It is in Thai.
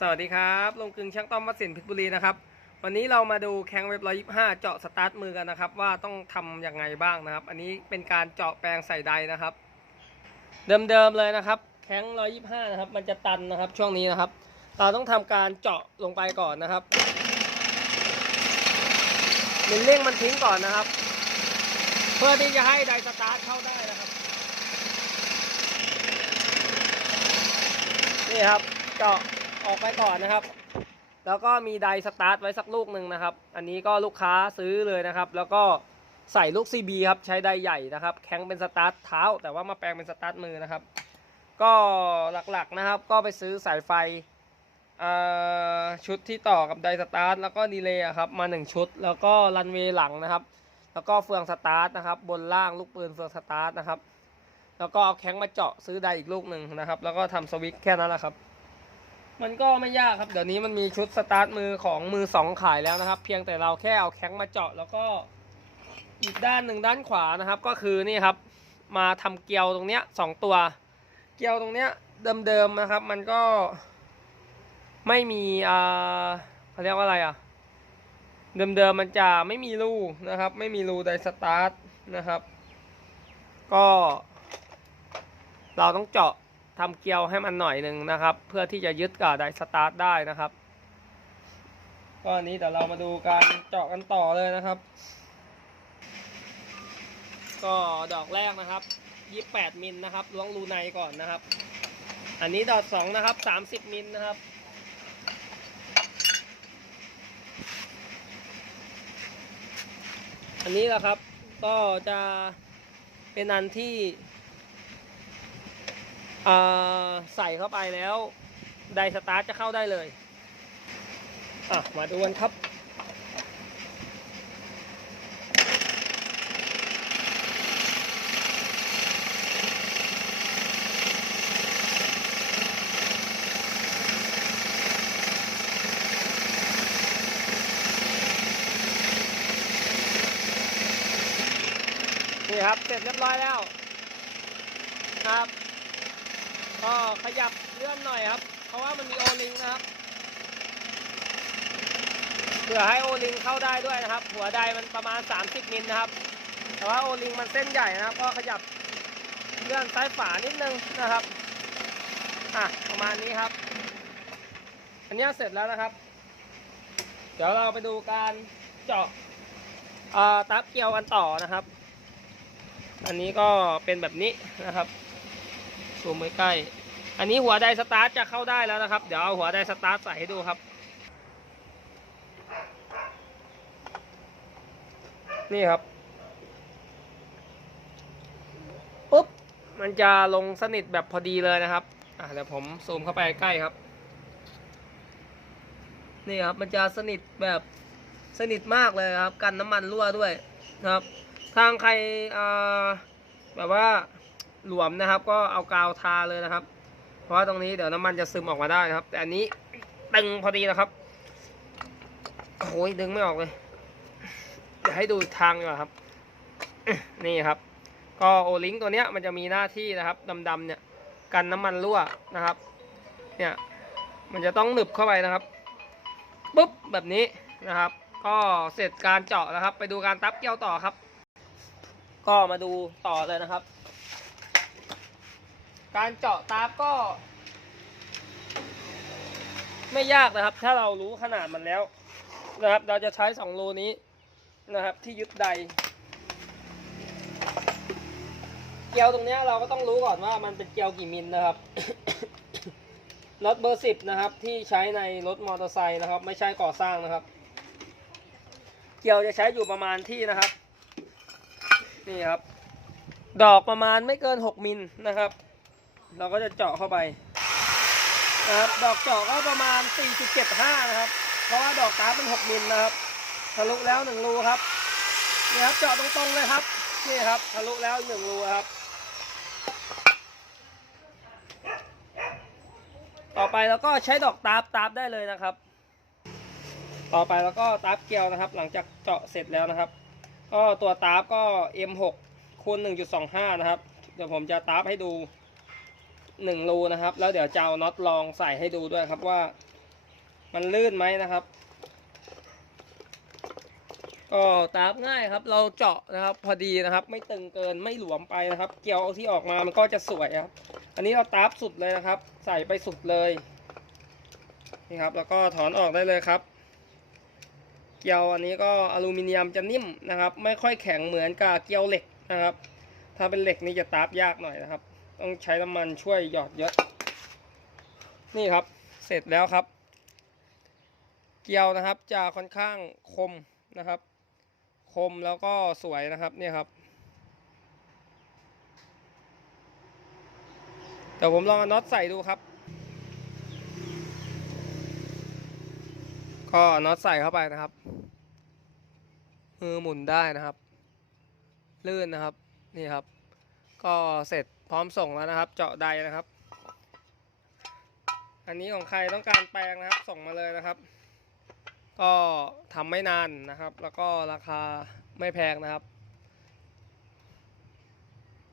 สวัสดีครับลงกึงช่างต้อมวัดสินพชรบุรีนะครับ วันนี้เรามาดูแข้งเว็บ125เจาะสตาร์ทมือกันนะครับ ว่าต้องทำยังไงบ้างนะครับ อันนี้เป็นการเจาะแปลงใส่ใดนะครับ เดิมๆเลยนะครับ แข้ง125นะครับ มันจะตันนะครับ ช่วงนี้นะครับ เราต้องทำการเจาะลงไปก่อนนะครับหนึ่งเร่งมันทิ้งก่อนนะครับ เพื่อที่จะให้ไดสตาร์ทเข้าได้นะครับ นี่ครับเจาะ ออกไปก่อนนะครับ แล้วก็มีไดสตาร์ทไว้สักลูกหนึ่งนะครับ อันนี้ก็ลูกค้าซื้อเลยนะครับ แล้วก็ใส่ลูก CB ครับใช้ไดใหญ่นะครับ แข็งเป็นสตาร์ทเท้า แต่ว่ามาแปลงเป็นสตาร์ทมือนะครับ ก็หลักๆนะครับ ก็ไปซื้อสายไฟชุดที่ต่อกับไดสตาร์ทแล้วก็ดีเลย์ครับมา 1 ชุด แล้วก็รันเวย์หลังนะครับ แล้วก็เฟืองสตาร์ทนะครับ บนล่างลูกปืนเฟืองสตาร์ทนะครับ แล้วก็เอาแข้งมาเจาะซื้อไดอีกลูกหนึ่งนะครับ แล้วก็ทำสวิตช์แค่นั้นแหละครับ มันก็ไม่ยากครับ เดี๋ยวนี้มันมีชุดสตาร์ทมือของมือสองขายแล้วนะครับ เพียงแต่เราแค่เอาแข้งมาเจาะ แล้วก็อีกด้านหนึ่งด้านขวานะครับ ก็คือนี่ครับ มาทำเกลียวตรงเนี้ยสองตัว เกลียวตรงเนี้ยเดิมๆนะครับ มันก็ไม่มีอ่าเขาเรียกว่าอะไรอะ เดิมๆมันจะไม่มีรูนะครับ ไม่มีรูไดสตาร์ทนะครับ ก็ เราต้องเจาะ ทำเกลียวให้มันหน่อยหนึ่งนะครับ เพื่อที่จะยึดกับไดสตาร์ทได้นะครับก็อันนี้เดี๋ยวเรามาดูการเจาะกันต่อเลยนะครับ ก็ดอกแรกนะครับ 28 มิลนะครับล้วงรูในก่อนนะครับ อันนี้ดอกสองนะครับ 30 มิลนะครับอันนี้แหละครับก็จะเป็นอันที่ ใส่เข้าไปแล้วไดสตาร์ทจะเข้าได้เลยอะมาดูกันครับนี่ครับ เสร็จเรียบร้อยแล้วครับ ก็ขยับเลื่อนหน่อยครับ เพราะว่ามันมีโอลิงนะครับเพื่อให้โอลิงเข้าได้ด้วยนะครับ หัวไดมันประมาณ 30 มิลนะครับ แต่ว่าโอลิงมันเส้นใหญ่นะครับ ก็ขยับเลื่อนซ้ายฝานิดนึงนะครับอะประมาณนี้ครับ อันนี้เสร็จแล้วนะครับ เดี๋ยวเราไปดูการเจาะตับเกลียวกันต่อนะครับ อันนี้ก็เป็นแบบนี้นะครับ ซูมใกล้ๆอันนี้หัวไดสตาร์ทจะเข้าได้แล้วนะครับ เดี๋ยวเอาหัวไดสตาร์ทใส่ให้ดูครับ นี่ครับปุ๊บมันจะลงสนิทแบบพอดีเลยนะครับอะเดี๋ยวผมซูมเข้าไปใกล้ครับ นี่ครับมันจะสนิทแบบสนิทมากเลยครับ กันน้ำมันรั่วด้วยนะครับ ทางใครอ่อแบบว่า หลวมนะครับ ก็เอากาวทาเลยนะครับ เพราะว่าตรงนี้เดี๋ยวน้ำมันจะซึมออกมาได้นะครับ แต่อันนี้ตึงพอดีนะครับโอ้ยดึงไม่ออกเลยเดี๋ยวให้ดูทางดีกว่าครับ นี่ครับ ก็โอลิงตัวเนี้ยมันจะมีหน้าที่นะครับดำๆเนี่ย กันน้ำมันรั่วนะครับ เนี่ยมันจะต้องหนึบเข้าไปนะครับปุ๊บแบบนี้นะครับ ก็เสร็จการเจาะแล้วครับ ไปดูการตับเกี่ยวต่อครับ ก็มาดูต่อเลยนะครับ การเจาะตาบก็ ไม่ยากนะครับ ถ้าเรารู้ขนาดมันแล้วนะครับ เราจะใช้สองรูนี้นะครับ ที่ยึดใด เกลียวตรงนี้เราก็ต้องรู้ก่อนว่ามันเป็นเกลียวกี่มิลนะครับ รถเบอร์สิบนะครับ ที่ใช้ในรถมอเตอร์ไซค์นะครับ ไม่ใช่ก่อสร้างนะครับ เกลียวจะใช้อยู่ประมาณที่นะครับ นี่ครับ ดอกประมาณไม่เกิน 6 มิลนะครับ เราก็จะเจาะเข้าไปนะครับดอกเจาะก็ประมาณ 4.75 นะครับ เพราะว่าดอกตาเป็น 6มิลนะครับ ทะลุแล้ว 1 รูครับ นี่ครับเจาะตรงๆเลยครับ นี่ครับ ทะลุแล้ว 1 รูครับ ต่อไปเราก็ใช้ดอกตาบตาบได้เลยนะครับ ต่อไปแล้วก็ตาบเกลียวนะครับ หลังจากเจาะเสร็จแล้วนะครับ ก็ตัวตาบก็ M6 คูณ1.25 นะครับ เดี๋ยวผมจะตาบให้ดู 1รูนะครับ แล้วเดี๋ยวจะเอาน็อตลองใส่ให้ดูด้วยครับว่า มันลื่นไหมนะครับ ก็ตาบง่ายครับ เราเจาะนะครับ พอดีนะครับ ไม่ตึงเกินไม่หลวมไปนะครับ เกลียวเอาที่ออกมามันก็จะสวยครับ อันนี้เราตาบสุดเลยนะครับ ใส่ไปสุดเลยนี่ครับ แล้วก็ถอนออกได้เลยครับเกลียวอันนี้ก็อลูมิเนียมจะนิ่มนะครับ ไม่ค่อยแข็งเหมือนกับเกลียวเหล็กนะครับ ถ้าเป็นเหล็กนี่จะตาบยากหน่อยนะครับ ต้องใช้น้ำมันช่วยหยอดเยอะ นี่ครับเสร็จแล้วครับ เกลียวนะครับจะค่อนข้างคมนะครับ คมแล้วก็สวยนะครับเนี่ยครับเดี๋ยวผมลองน็อตใส่ดูครับ ก็น็อตใส่เข้าไปนะครับมือหมุนได้นะครับ ลื่นนะครับนี่ครับ ก็เสร็จ พร้อมส่งแล้วนะครับ เจาะใดนะครับ อันนี้ของใครต้องการแปลงนะครับ ส่งมาเลยนะครับ ก็ทำไม่นานนะครับ แล้วก็ราคาไม่แพงนะครับ